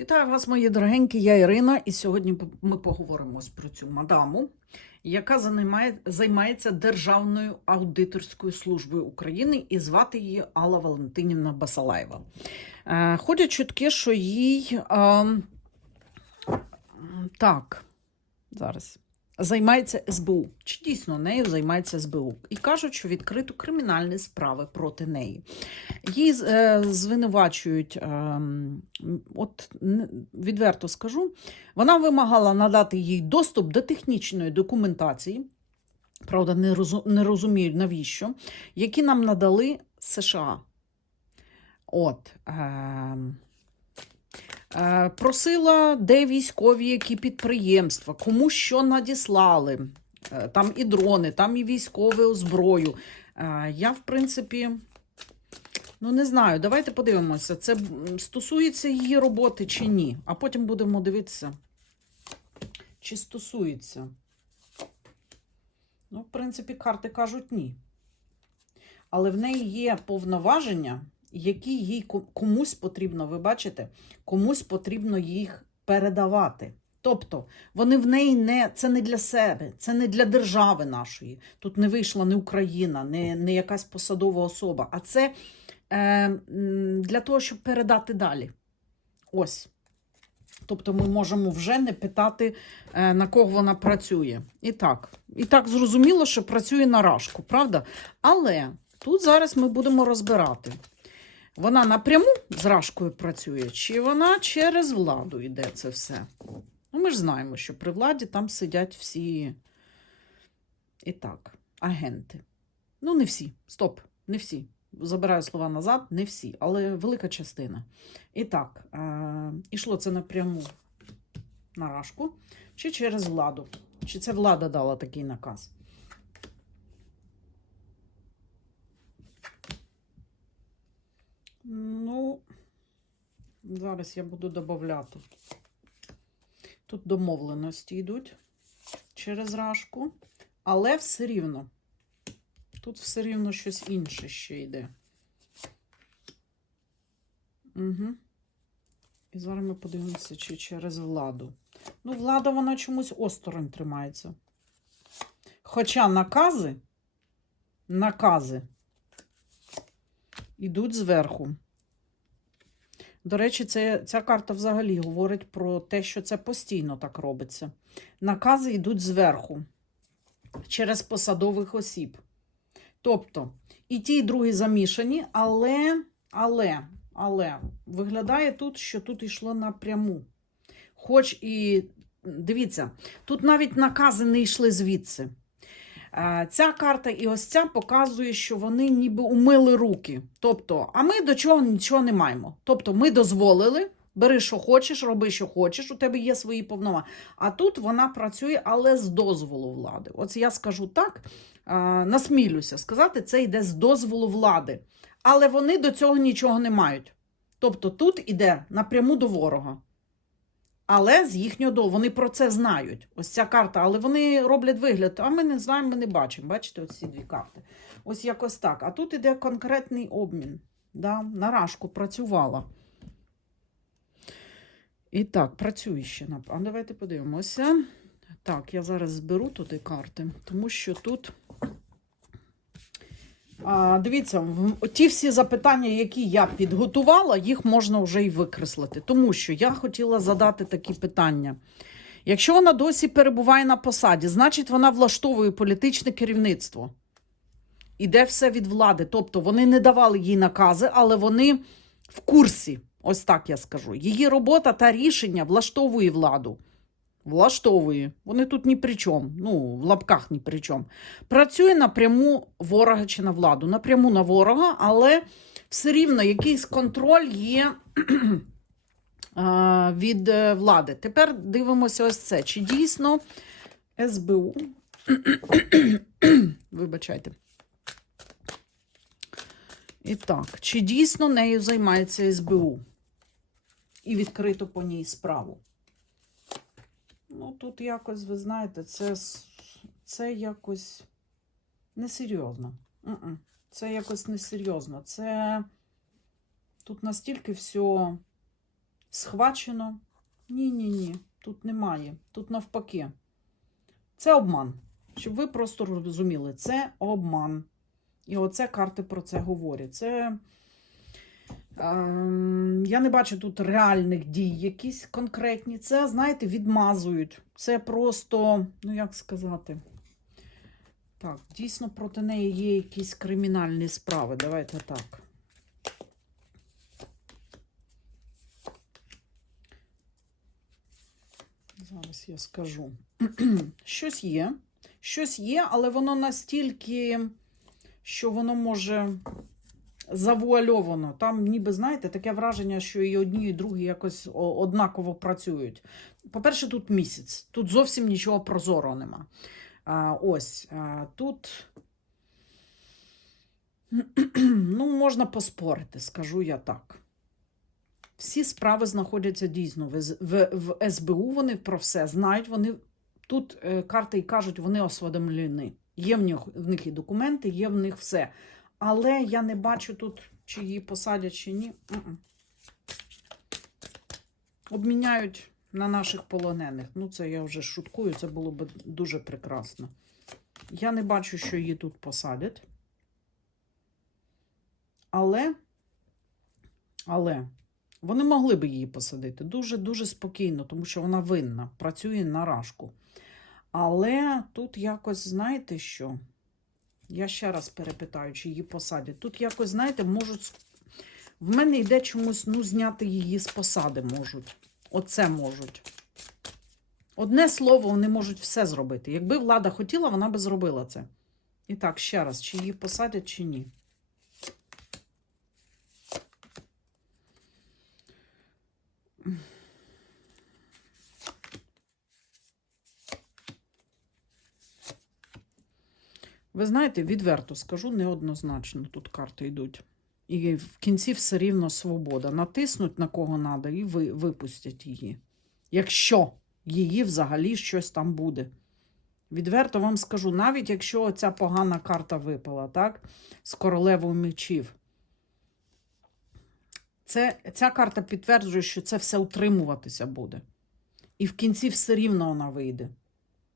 Вітаю вас, мої дорогенькі, я Ірина, і сьогодні ми поговоримо про цю мадаму, яка займає- займається Державною аудиторською службою України, і звати її Алла Валентинівна Басалаєва. Е, Ходять чутки, що їй ем, так, зараз. Займається СБУ. Чи дійсно нею займається СБУ? І кажуть, що відкрито кримінальні справи проти неї. Її е, звинувачують, е, от відверто скажу, вона вимагала надати їй доступ до технічної документації, правда, не, не розумію навіщо, які нам надали США. От. Е, Просила, де військові, які підприємства, кому що надіслали. Е, Там і дрони, там і військову зброю. Е, Я, в принципі, ну не знаю. Давайте подивимося, це стосується її роботи чи ні. А потім будемо дивитися, чи стосується. Ну, в принципі, карти кажуть ні. Але в неї є повноваження, які їй комусь потрібно, ви бачите, комусь потрібно їх передавати. Тобто вони в неї не це не для себе, це не для держави нашої. Тут не вийшла не Україна, не, не якась посадова особа, а це е, для того, щоб передати далі. Ось. Тобто ми можемо вже не питати, е, на кого вона працює. І так, і так зрозуміло, що працює на рашку, правда? Але тут зараз ми будемо розбирати. Вона напряму з рашкою працює, чи вона через владу йде це все? Ну, ми ж знаємо, що при владі там сидять всі і так, агенти. Ну, не всі. Стоп, не всі. Забираю слова назад, не всі, але велика частина. І так, е- ішло це напряму на рашку, чи через владу? Чи це влада дала такий наказ? Ну, зараз я буду додати. Тут домовленості йдуть через рашку, але все рівно. Тут все рівно щось інше ще йде. Угу. І зараз ми подивимося, чи через владу. Ну, влада, вона чомусь осторонь тримається. Хоча накази, накази йдуть зверху. До речі, це, ця карта взагалі говорить про те, що це постійно так робиться. Накази йдуть зверху через посадових осіб. Тобто, і ті, і другі замішані, але, але, але виглядає тут, що тут йшло напряму. Хоч і дивіться, тут навіть накази не йшли звідси. Е, Ця карта і ось ця показує, що вони ніби умили руки. Тобто, а ми до чого нічого не маємо. Тобто, ми дозволили, бери, що хочеш, роби, що хочеш, у тебе є свої повноваження. А тут вона працює, але з дозволу влади. От я скажу так, е, насмілюся сказати, це йде з дозволу влади. Але вони до цього нічого не мають. Тобто тут іде напряму до ворога. Але з їхнього дозволу, вони про це знають. Ось ця карта, але вони роблять вигляд, а ми не знаємо, ми не бачимо. Бачите, ось ці дві карти. Ось якось так. А тут іде конкретний обмін. Да? На рашку працювала. І так, працює ще. А давайте подивимося. Так, я зараз зберу туди карти, тому що тут. А, дивіться, ті всі запитання, які я підготувала, їх можна вже і викреслити. Тому що я хотіла задати такі питання. Якщо вона досі перебуває на посаді, значить вона влаштовує політичне керівництво. Іде все від влади. Тобто вони не давали їй накази, але вони в курсі. Ось так я скажу. Її робота та рішення влаштовує владу. Влаштовує. Вони тут ні при чому. Ну, в лапках ні при чому. Працює напряму ворога чи на владу. Напряму на ворога, але все рівно якийсь контроль є від е, влади. Тепер дивимося ось це. Чи дійсно СБУ. Вибачайте. І так, чи дійсно нею займається СБУ? І відкрито по ній справу. Ну, тут якось, ви знаєте, це, це якось несерйозно. Це якось несерйозно. Це тут настільки все Схвачено. Ні, ні, ні. Тут немає. Тут навпаки. Це обман. Щоб ви просто розуміли, це обман. І оце карти про це говорять. Це. Ем, я не бачу тут реальних дій, якісь конкретні. Це, знаєте, відмазують. Це просто, ну як сказати. Так, дійсно проти неї є якісь кримінальні справи. Давайте так. Зараз я скажу. Щось є. Щось є, але воно настільки, що воно може завуальовано. Там, ніби, знаєте, таке враження, що і одні, і другі якось однаково працюють. По-перше, тут місяць, тут зовсім нічого прозорого нема. А, ось а, тут. Ну, можна поспорити, скажу я так. Всі справи знаходяться дійсно в, в, в СБУ, вони про все знають. Вони тут е, карти і кажуть, вони осведомлені. Є в них, в них і документи, є в них все. Але я не бачу тут, чи її посадять, чи ні. Обміняють на наших полонених. Ну, це я вже шуткую, це було б дуже прекрасно. Я не бачу, що її тут посадять. Але, але вони могли б її посадити дуже-дуже спокійно, тому що вона винна, працює на рашку. Але тут якось, знаєте що? Я ще раз перепитаю, чи її посадять. Тут якось, знаєте, можуть. В мене йде чомусь, ну, зняти її з посади можуть. Оце можуть. Одне слово, вони можуть все зробити. Якби влада хотіла, вона би зробила це. І так, ще раз, чи її посадять, чи ні. Ви знаєте, відверто скажу, неоднозначно тут карти йдуть. І в кінці все рівно свобода. Натиснуть на кого треба і ви, випустять її. Якщо її взагалі щось там буде. Відверто вам скажу, навіть якщо ця погана карта випала, так, з королевою мечів. Це, ця карта підтверджує, що це все утримуватися буде. І в кінці все рівно вона вийде.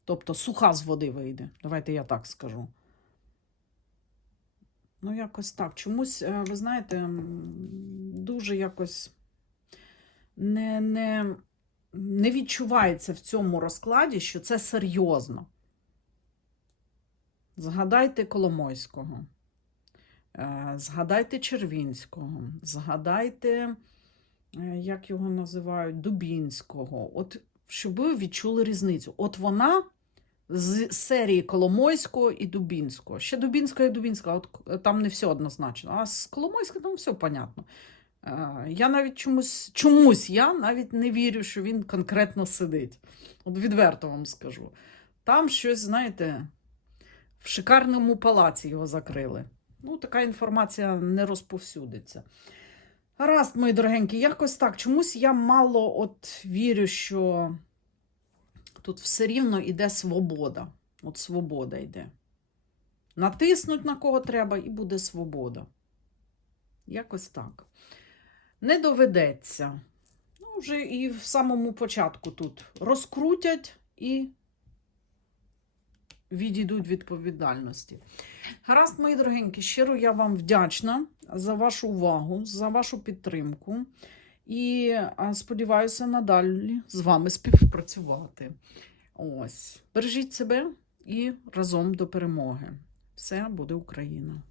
Тобто суха з води вийде. Давайте я так скажу. Ну, якось так. Чомусь, е, ви знаєте, дуже якось не, не, не відчувається в цьому розкладі, що це серйозно. Згадайте Коломойського, е, згадайте Червінського, згадайте, е, як його називають, Дубінського. От щоб ви відчули різницю. От вона з серії Коломойського і Дубінського. Ще Дубінського і Дубінського, от там не все однозначно. А з Коломойського там все понятно. Е, Я навіть чомусь, чомусь я навіть не вірю, що він конкретно сидить. От відверто вам скажу. Там щось, знаєте, в шикарному палаці його закрили. Ну, така інформація не розповсюдиться. Гаразд, мої дорогенькі, якось так. Чомусь я мало от вірю, що тут все рівно йде свобода. От свобода йде. Натиснуть на кого треба, і буде свобода. Якось так. Не доведеться. Ну, вже і в самому початку тут розкрутять і відійдуть відповідальності. Гаразд, мої дорогенькі, щиро я вам вдячна за вашу увагу, за вашу підтримку. І сподіваюся надалі з вами співпрацювати. Ось. Бережіть себе і разом до перемоги. Все буде Україна!